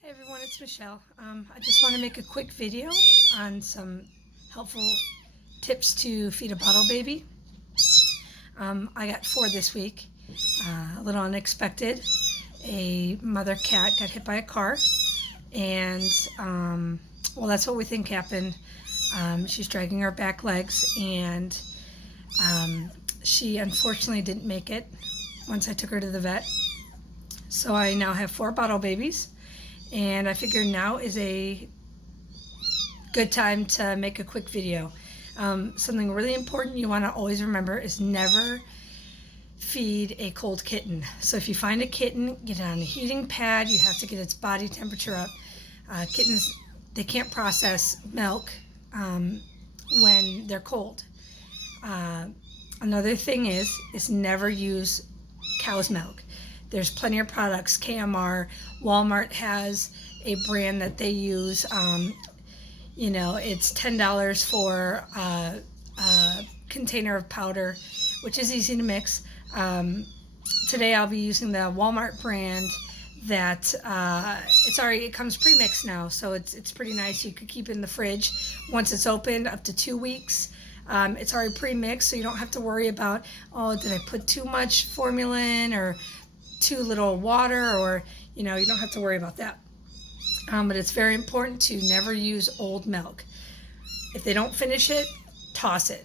Hey everyone, it's Michelle. I just want to make a quick video on some helpful tips to feed a bottle baby. I got 4 this week. A little unexpected. A mother cat got hit by a car, and well, that's what we think happened. She's dragging her back legs, and she unfortunately didn't make it once I took her to the vet. So I now have 4 bottle babies. And I figured now is a good time to make a quick video. Something really important you want to always remember is never feed a cold kitten. So if you find a kitten, get it on a heating pad. You have to get its body temperature up. Kittens, they can't process milk when they're cold. Another thing is never use cow's milk. There's plenty of products. KMR, Walmart has a brand that they use. It's $10 for a container of powder, which is easy to mix. Today I'll be using the Walmart brand that it comes pre-mixed now, so it's pretty nice. You could keep it in the fridge once it's opened up to 2 weeks. It's already pre-mixed, so you don't have to worry about, oh, did I put too much formula in or too little water, or you don't have to worry about that. But it's very important to never use old milk. If they don't finish it, toss it.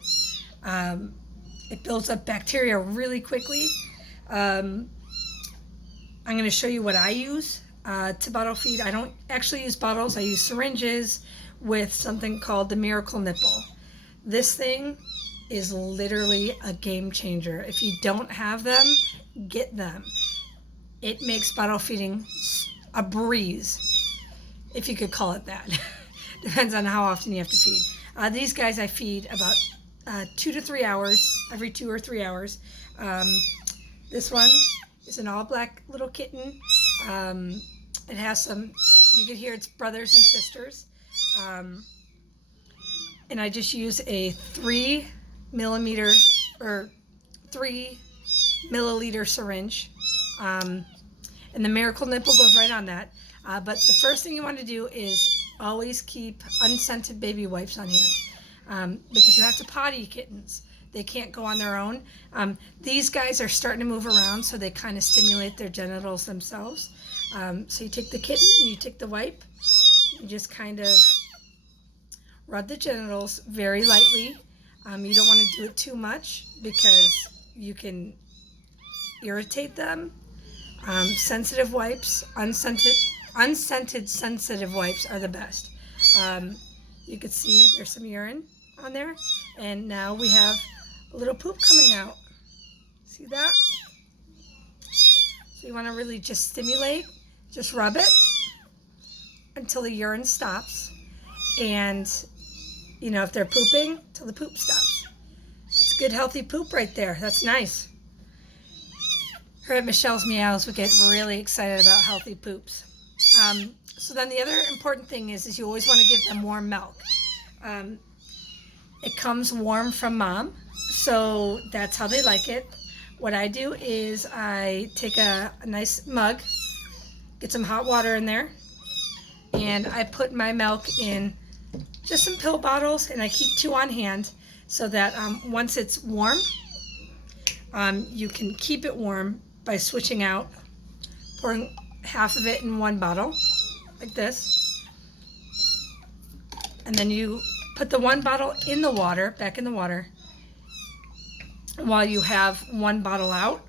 It builds up bacteria really quickly. I'm going to show you what I use to bottle feed. I don't actually use bottles. I use syringes with something called the Miracle Nipple. This thing is literally a game changer. If you don't have them, get them. It makes bottle feeding a breeze, if you could call it that. Depends on how often you have to feed. These guys I feed about 2 to 3 hours, every 2 or 3 hours. This one is an all black little kitten. It has some, you could hear its brothers and sisters. And I just use a 3 milliliter syringe. And the Miracle Nipple goes right on that. But the first thing you want to do is always keep unscented baby wipes on hand, because you have to potty kittens. They can't go on their own. These guys are starting to move around, so they kind of stimulate their genitals themselves. So you take the kitten and you take the wipe. You just kind of rub the genitals very lightly. You don't want to do it too much because you can irritate them. Sensitive wipes, unscented sensitive wipes are the best. You can see there's some urine on there, and now we have a little poop coming out. See that? So you want to really just stimulate, just rub it until the urine stops, and if they're pooping, till the poop stops. It's good healthy poop right there. That's nice. Here at Michelle's Meows, we get really excited about healthy poops. So then the other important thing is you always want to give them warm milk. It comes warm from mom, so that's how they like it. What I do is I take a nice mug, get some hot water in there, and I put my milk in just some pill bottles, and I keep 2 on hand so that once it's warm, you can keep it warm by switching out, pouring half of it in one bottle, like this. And then you put the one bottle in the water, back in the water, while you have one bottle out,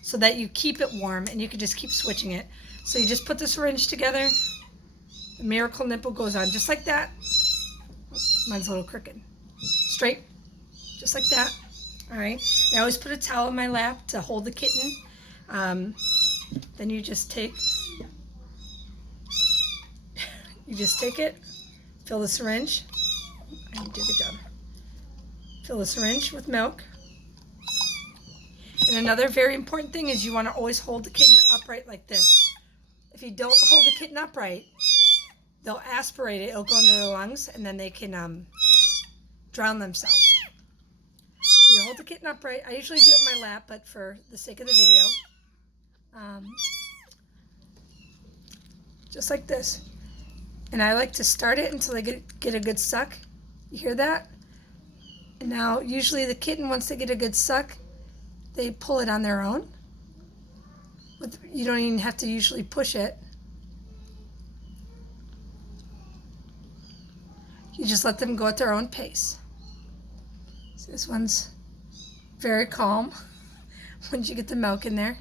so that you keep it warm, and you can just keep switching it. So you just put the syringe together, the Miracle Nipple goes on just like that. Mine's a little crooked. Straight, just like that. All right. And I always put a towel in my lap to hold the kitten. Then you just take it, fill the syringe. I did a good job. Fill the syringe with milk. And another very important thing is you want to always hold the kitten upright like this. If you don't hold the kitten upright, they'll aspirate it. It'll go into their lungs, and then they can drown themselves. So you hold the kitten upright. I usually do it in my lap, but for the sake of the video, just like this. And I like to start it until they get a good suck. You hear that? And now, usually the kitten, once they get a good suck, they pull it on their own. You don't even have to usually push it. You just let them go at their own pace. So this one's very calm once you get the milk in there.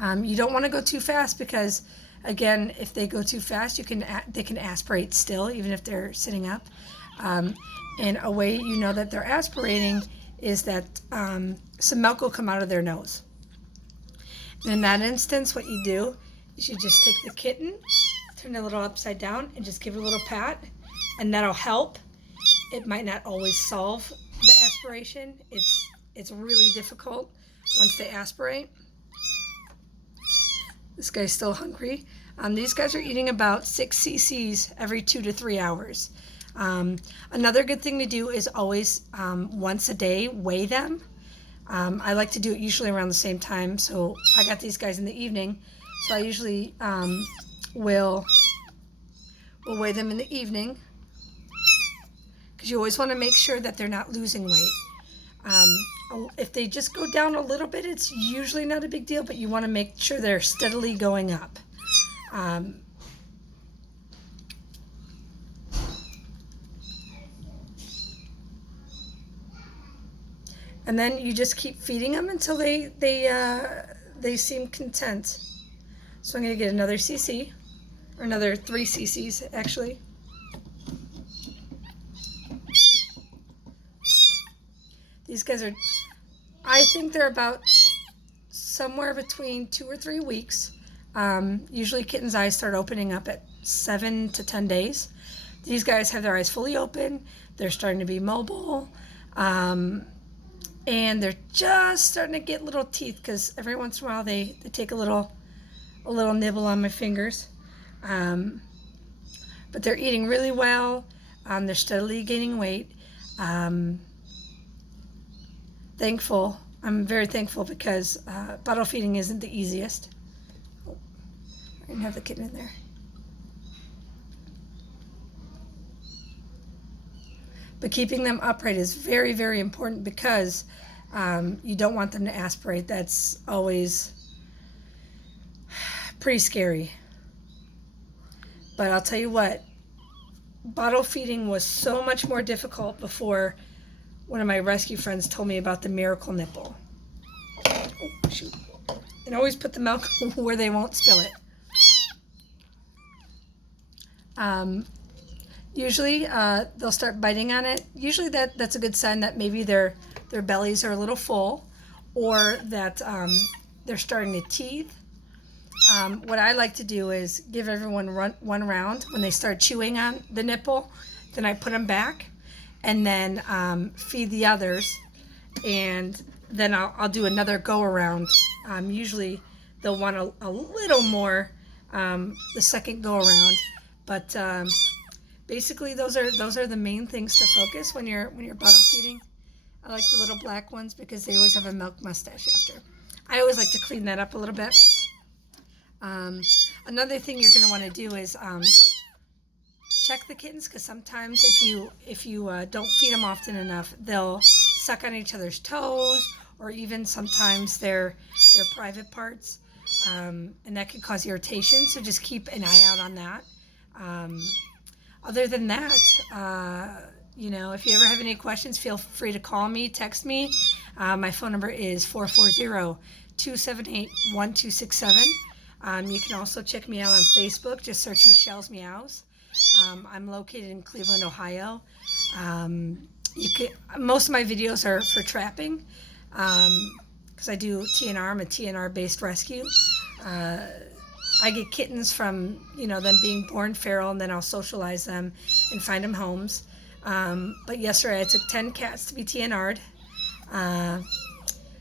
You don't want to go too fast because, again, if they go too fast, they can aspirate still, even if they're sitting up. And a way you know that they're aspirating is that some milk will come out of their nose. And in that instance, what you do is you just take the kitten, turn it a little upside down, and just give it a little pat, and that'll help. It might not always solve the aspiration. It's really difficult once they aspirate. This guy's still hungry. These guys are eating about 6 cc's every 2 to 3 hours. Another good thing to do is always once a day weigh them. I like to do it usually around the same time. So I got these guys in the evening, so I usually will weigh them in the evening, because you always want to make sure that they're not losing weight. If they just go down a little bit, it's usually not a big deal, but you want to make sure they're steadily going up. And then you just keep feeding them until they seem content. So I'm going to get another cc, or another 3 cc's actually. These guys are, I think they're about somewhere between 2 or 3 weeks. Usually kittens' eyes start opening up at 7 to 10 days. These guys have their eyes fully open. They're starting to be mobile. And they're just starting to get little teeth, because every once in a while they take a little nibble on my fingers. But they're eating really well. They're steadily gaining weight. I'm very thankful, because bottle feeding isn't the easiest. Oh, I didn't have the kitten in there. But keeping them upright is very, very important, because you don't want them to aspirate. That's always pretty scary. But I'll tell you what, bottle feeding was so much more difficult before one of my rescue friends told me about the miracle nipple. Oh, shoot. And always put the milk where they won't spill it. Usually they'll start biting on it. Usually that's a good sign that maybe their bellies are a little full, or that they're starting to teeth. What I like to do is give everyone one round. When they start chewing on the nipple, then I put them back, and then feed the others, and then I'll do another go around. Usually they'll want a little more the second go around, but basically those are the main things to focus when you're bottle feeding. I like the little black ones because they always have a milk mustache after. I always like to clean that up a little bit. Another thing you're going to want to do is check the kittens, because sometimes if you don't feed them often enough, they'll suck on each other's toes, or even sometimes their private parts, and that can cause irritation. So just keep an eye out on that. Other than that, if you ever have any questions, feel free to call me, text me. My phone number is 440-278-1267. You can also check me out on Facebook. Just search Michelle's Meows. I'm located in Cleveland, Ohio. Most of my videos are for trapping, because I do TNR. I'm a TNR-based rescue. I get kittens from them being born feral, and then I'll socialize them and find them homes. But yesterday I took 10 cats to be TNR'd,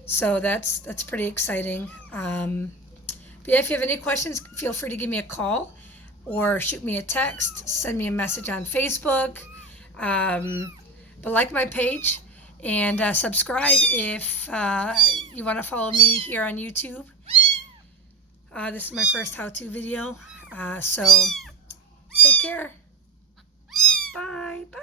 so that's pretty exciting. But yeah, if you have any questions, feel free to give me a call or shoot me a text, send me a message on Facebook. But like my page and subscribe if you want to follow me here on YouTube. This is my first how-to video. So take care. Bye. Bye.